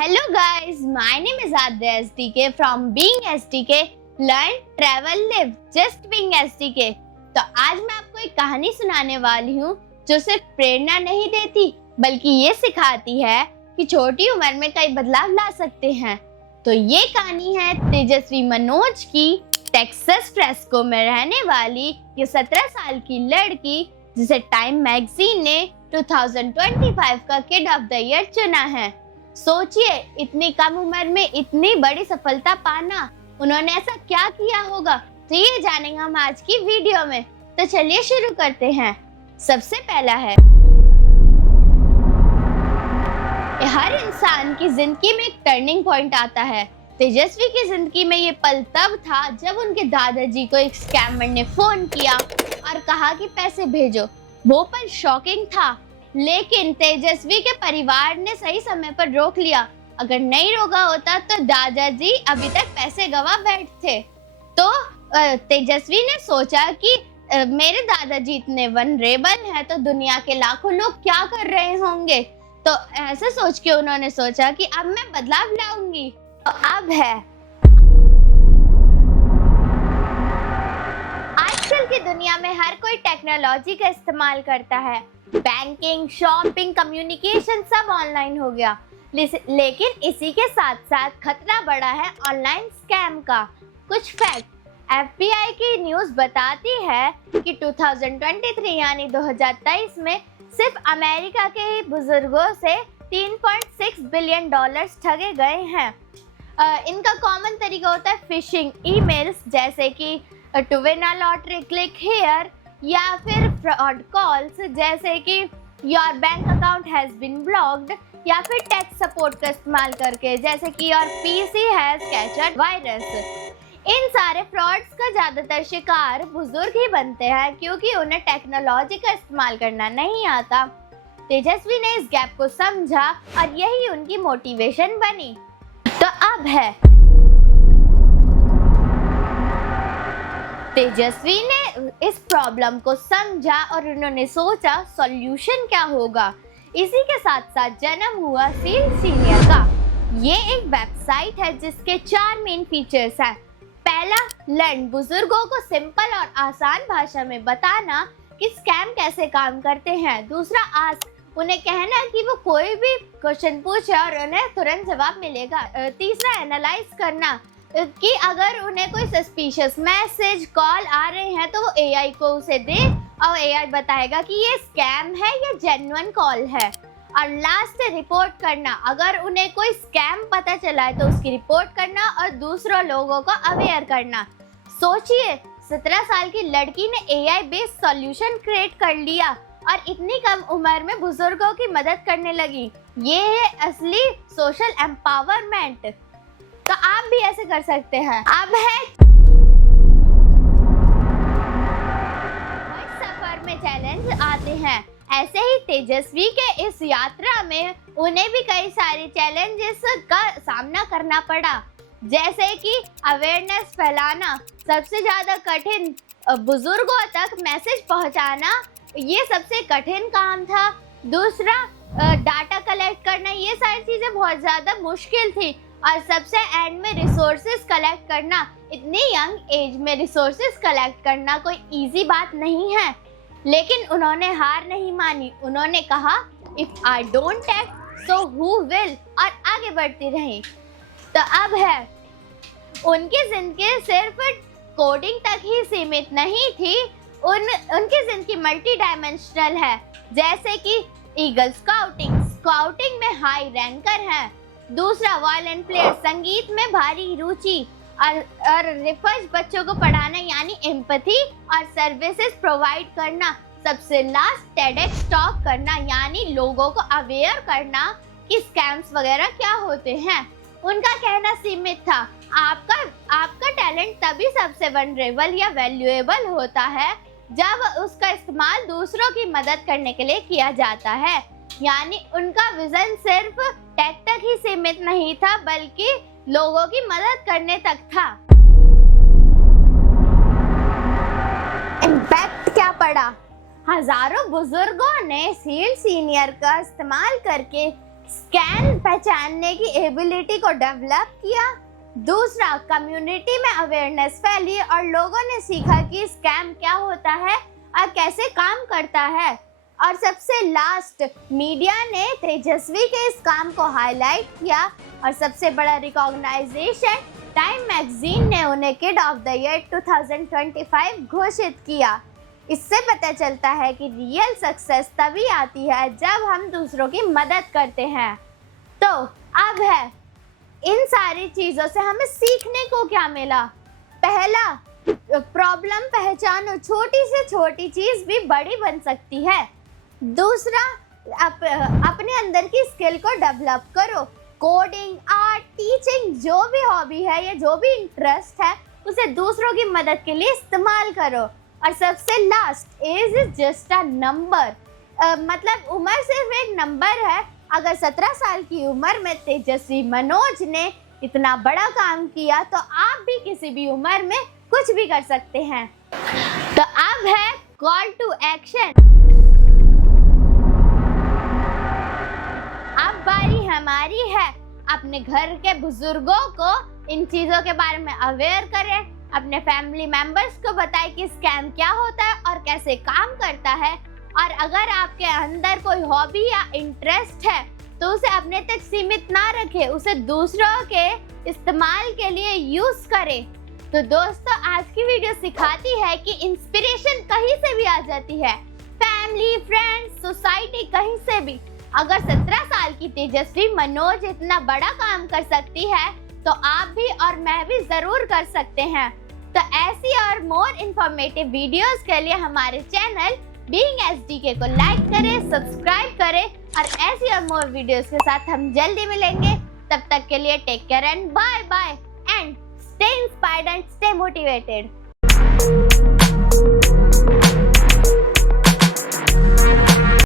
Hello guys, my name is Adya SDK from Being SDK, Learn, Travel, Live, Just Being SDK। तो आज मैं आपको एक कहानी सुनाने वाली हूँ जो सिर्फ प्रेरणा नहीं देती बल्कि ये सिखाती है कि छोटी उम्र में कई बदलाव ला सकते हैं। तो ये कहानी है तेजस्वी मनोज की, टेक्सास फ्रेस्को में रहने वाली ये 17 साल की लड़की जिसे टाइम मैगजीन ने 2025 का किड ऑफ द ईयर चुना है। सोचिए, इतनी कम उम्र में इतनी बड़ी सफलता पाना, उन्होंने ऐसा क्या किया होगा? तो ये जानेंगे हम आज की वीडियो में। तो चलिए शुरू करते हैं। सबसे पहला है, हर इंसान की जिंदगी में एक टर्निंग पॉइंट आता है। तेजस्वी की जिंदगी में ये पल तब था जब उनके दादाजी को एक स्कैमर ने फोन किया और कहा कि पैसे भेजो। वो पल शॉकिंग था, लेकिन तेजस्वी के परिवार ने सही समय पर रोक लिया। अगर नहीं रोका होता तो दादाजी अभी तक पैसे गवा बैठते। तो तेजस्वी ने सोचा कि मेरे दादाजी इतने वनरेबल हैं तो दुनिया के लाखों लोग क्या कर रहे होंगे। तो ऐसे सोच के उन्होंने सोचा कि अब मैं बदलाव लाऊंगी। तो अब है, आजकल की दुनिया में हर कोई टेक्नोलॉजी का इस्तेमाल करता है। बैंकिंग, शॉपिंग, कम्युनिकेशन सब ऑनलाइन हो गया। लेकिन इसी के साथ साथ खतरा बढ़ा है ऑनलाइन स्कैम का। कुछ फैक्ट, FBI की न्यूज़ बताती है कि 2023 यानी 2023 में सिर्फ अमेरिका के ही बुजुर्गों से $3.6 बिलियन ठगे गए हैं। इनका कॉमन तरीका होता है फिशिंग ईमेल्स, जैसे कि to win a lottery click here, या फिर फ्रॉड कॉल्स जैसे कि your bank account has been blocked, या फिर टेक सपोर्ट का इस्तेमाल करके जैसे कि your PC has catched virus. इन सारे फ्रॉड्स का ज्यादातर शिकार बुजुर्ग ही बनते हैं क्योंकि उन्हें टेक्नोलॉजी का इस्तेमाल करना नहीं आता। तेजस्वी ने इस गैप को समझा और यही उनकी मोटिवेशन बनी। तो अब है, तेजस्वी ने इस प्रॉब्लम को समझा और उन्होंने सोचा सॉल्यूशन क्या होगा। इसी के साथ साथ जन्म हुआ सीनियर का। ये एक वेबसाइट है जिसके 4 मेन फीचर्स हैं। पहला, लर्न, बुजुर्गों को सिंपल और आसान भाषा में बताना कि स्कैम कैसे काम करते हैं। दूसरा, आस्क, उन्हें कहना कि वो कोई भी क्वेश्चन पूछे और उन्हें तुरंत जवाब मिलेगा। तीसरा, एनालाइज करना कि अगर उन्हें कोई सस्पिशियस मैसेज, कॉल आ रहे हैं तो वो AI को उसे दे और AI बताएगा कि ये स्कैम है या जेन्युइन कॉल है। और लास्ट, रिपोर्ट करना, अगर उन्हें कोई स्कैम पता चला है तो उसकी रिपोर्ट करना और दूसरों लोगों को अवेयर करना। सोचिए, 17 साल की लड़की ने AI बेस्ड सॉल्यूशन क्रिएट कर लिया और इतनी कम उम्र में बुजुर्गों की मदद करने लगी। ये है असली सोशल एम्पावरमेंट। तो आप भी ऐसे कर सकते हैं। अब है, सफर में चैलेंज आते हैं। ऐसे ही तेजस्वी के इस यात्रा में उन्हें भी कई सारे चैलेंजेस का सामना करना पड़ा, जैसे कि अवेयरनेस फैलाना सबसे ज्यादा कठिन, बुजुर्गों तक मैसेज पहुंचाना ये सबसे कठिन काम था। दूसरा, डाटा कलेक्ट करना, ये सारी चीजें बहुत ज्यादा मुश्किल थी। और सबसे एंड में रिसोर्सेज कलेक्ट करना, इतनी यंग एज में रिसोर्सेज कलेक्ट करना कोई इजी बात नहीं है। लेकिन उन्होंने हार नहीं मानी। उन्होंने कहा, if I don't act so who will, और आगे बढ़ती रही। तो अब है, उनकी जिंदगी सिर्फ कोडिंग तक ही सीमित नहीं थी। उनकी जिंदगी मल्टी डायमेंशनल है, जैसे कि ईगल स्काउटिंग में हाई रैंकर है। दूसरा, वायलिन प्लेयर, संगीत में भारी रुचि, और रिफर्ज बच्चों को पढ़ाना यानी एम्पैथी और सर्विसेज प्रोवाइड करना। सबसे लास्ट, टेडेक्स टॉक करना यानी लोगों को अवेयर करना कि स्कैम्स वगैरह क्या होते हैं। उनका कहना सीमित था, आपका टैलेंट तभी सबसे वनरेबल या वैल्यूएबल होता है जब उसका इस्तेमाल दूसरों की मदद करने के लिए किया जाता है। यानी उनका विजन सिर्फ टेक तक ही सीमित नहीं था बल्कि लोगों की मदद करने तक था। इम्पैक्ट क्या पड़ा? हजारों बुजुर्गों ने सीनियर का इस्तेमाल करके स्कैम पहचानने की एबिलिटी को डेवलप किया। दूसरा, कम्युनिटी में अवेयरनेस फैली और लोगों ने सीखा कि स्कैम क्या होता है और कैसे काम करता है। और सबसे लास्ट, मीडिया ने तेजस्वी के इस काम को हाईलाइट किया और सबसे बड़ा रिकॉग्नाइजेशन टाइम मैगजीन ने उन्हें किड ऑफ द ईयर 2025 घोषित किया। इससे पता चलता है कि रियल सक्सेस तभी आती है जब हम दूसरों की मदद करते हैं। तो अब है, इन सारी चीजों से हमें सीखने को क्या मिला? पहला, प्रॉब्लम पहचानो, छोटी से छोटी चीज भी बड़ी बन सकती है। दूसरा, अपने अंदर की स्किल को डेवलप करो। कोडिंग, आर्ट, टीचिंग, जो भी हॉबी है या जो भी इंटरेस्ट है उसे दूसरों की मदद के लिए इस्तेमाल करो। और सबसे last, age is just a number, मतलब उम्र सिर्फ एक नंबर है। अगर 17 साल की उम्र में तेजस्वी मनोज ने इतना बड़ा काम किया तो आप भी किसी भी उम्र में कुछ भी कर सकते हैं। तो अब है कॉल टू एक्शन। अब बारी हमारी है, अपने घर के बुजुर्गों को इन चीजों के बारे में अवेयर करें, अपने फैमिली मेंबर्स को बताएं कि स्कैम क्या होता है और कैसे काम करता है। और अगर आपके अंदर कोई हॉबी या इंटरेस्ट है तो उसे अपने तक सीमित ना रखें, उसे दूसरों के इस्तेमाल के लिए यूज करें। तो दोस्तों, आज की वीडियो सिखाती है कि इंस्पिरेशन कहीं से भी आ जाती है, फैमिली, फ्रेंड्स, सोसाइटी, कहीं से भी। अगर 17 साल की तेजस्वी मनोज इतना बड़ा काम कर सकती है तो आप भी और मैं भी जरूर कर सकते हैं। तो ऐसी और मोर इन्फॉर्मेटिव वीडियोस के लिए हमारे चैनल बीइंग एसडीके को लाइक करें, सब्सक्राइब करें और ऐसी और मोर वीडियोस के साथ हम जल्दी मिलेंगे। तब तक के लिए take care and bye bye and stay inspired and stay motivated.